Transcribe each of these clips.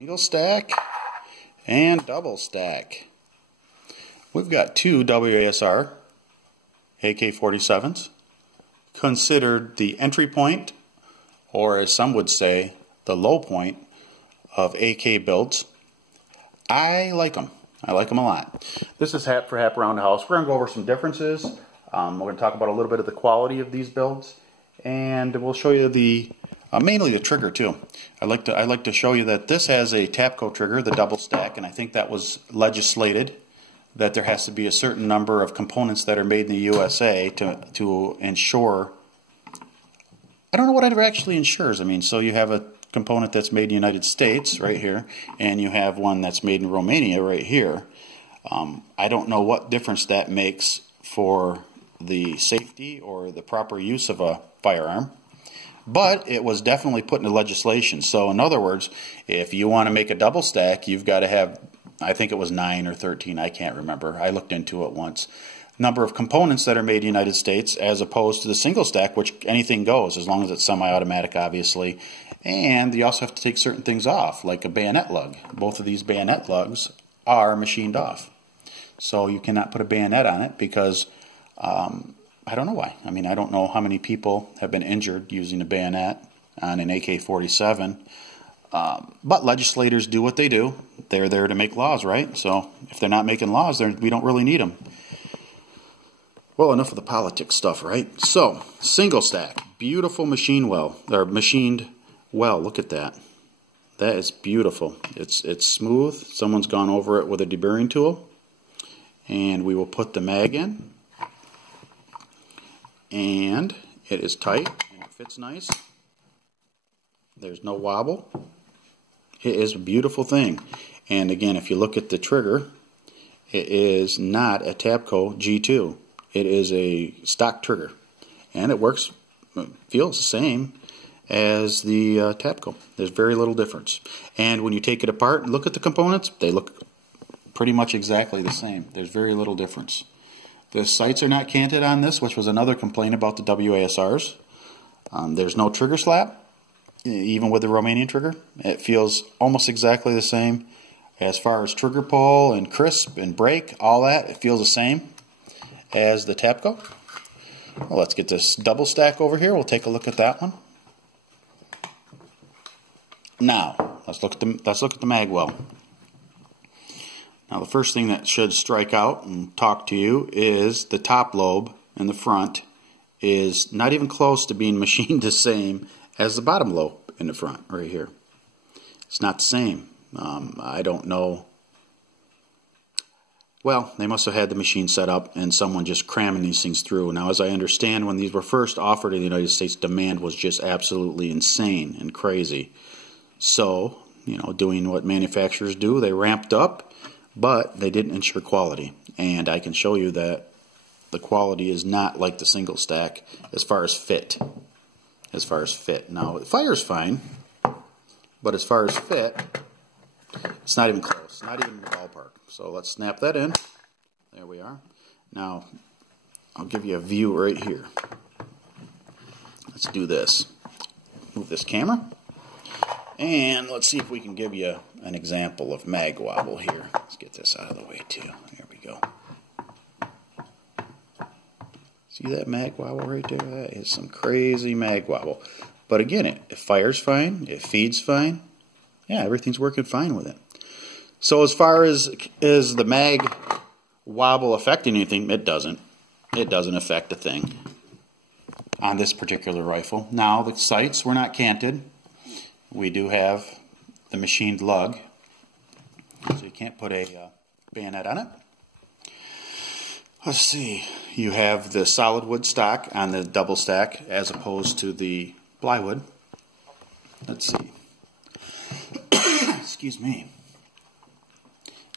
Single stack and double stack. We've got two WASR AK-47s, considered the entry point, or as some would say, the low point of AK builds. I like them. I like them a lot. This is Hap for Hap Around the House. We're going to go over some differences. We're going to talk about a little bit of the quality of these builds, and we'll show you the mainly the trigger too. I like to show you that this has a Tapco trigger, the double stack, and I think that was legislated that there has to be a certain number of components that are made in the USA to ensure. I don't know what it actually ensures. I mean, so you have a component that's made in the United States right here, and you have one that's made in Romania right here. I don't know what difference that makes for the safety or the proper use of a firearm, but it was definitely put into legislation. So in other words, if you want to make a double stack, you've got to have, I think it was 9 or 13, I can't remember. I looked into it once. Number of components that are made in the United States as opposed to the single stack, which anything goes as long as it's semi-automatic, obviously. And you also have to take certain things off, like a bayonet lug. Both of these bayonet lugs are machined off. So you cannot put a bayonet on it because I don't know why. I mean, I don't know how many people have been injured using a bayonet on an AK-47. But legislators do what they do. They're there to make laws, right? So if they're not making laws, we don't really need them. Well, enough of the politics stuff, right? So, single stack. Beautiful machined well. Look at that. That is beautiful. It's smooth. Someone's gone over it with a deburring tool. And we will put the mag in. And it is tight and it fits nice. There's no wobble. It is a beautiful thing. And again, if you look at the trigger, it is not a Tapco G2. It is a stock trigger. And it works, feels the same as the Tapco. There's very little difference. And when you take it apart and look at the components, they look pretty much exactly the same. There's very little difference. The sights are not canted on this, which was another complaint about the WASRs. There's no trigger slap, even with the Romanian trigger. It feels almost exactly the same. As far as trigger pull and crisp and break, all that, it feels the same as the Tapco. Well, let's get this double stack over here. We'll take a look at that one. Now, let's look at the mag well. Now, the first thing that should strike out and talk to you is the top lobe in the front is not even close to being machined the same as the bottom lobe in the front right here. It's not the same. I don't know. Well, they must have had the machine set up and someone just cramming these things through. Now, as I understand, when these were first offered in the United States, demand was just absolutely insane and crazy. So, you know, doing what manufacturers do, they ramped up, but they didn't ensure quality. And I can show you that the quality is not like the single stack as far as fit. Now, it fires fine, but as far as fit, it's not even close, not even in the ballpark. So let's snap that in. There we are. Now, I'll give you a view right here. Let's do this. Move this camera. And let's see if we can give you an example of mag wobble here. Let's get this out of the way too. There we go. See that mag wobble right there? That is some crazy mag wobble. But again, it fires fine. It feeds fine. Yeah, everything's working fine with it. So as far as is the mag wobble affecting anything, it doesn't. It doesn't affect a thing on this particular rifle. Now, the sights were not canted. We do have the machined lug, so you can't put a bayonet on it. Let's see, you have the solid wood stock on the double stack as opposed to the plywood. Let's see. Excuse me.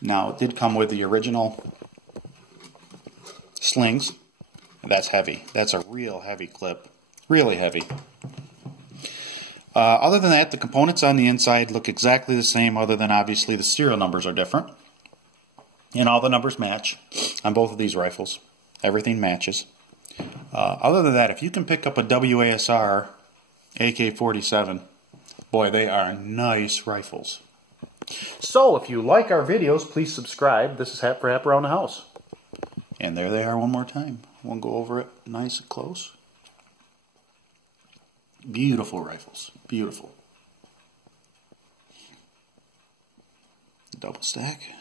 Now, it did come with the original slings. That's heavy. That's a real heavy clip. Really heavy. Other than that, the components on the inside look exactly the same, other than obviously the serial numbers are different. And all the numbers match on both of these rifles. Everything matches. Other than that, if you can pick up a WASR AK-47, boy, they are nice rifles. So, if you like our videos, please subscribe. This is Hap for Hap Around the House. And there they are one more time. We'll go over it nice and close. Beautiful rifles. Beautiful. Double stack.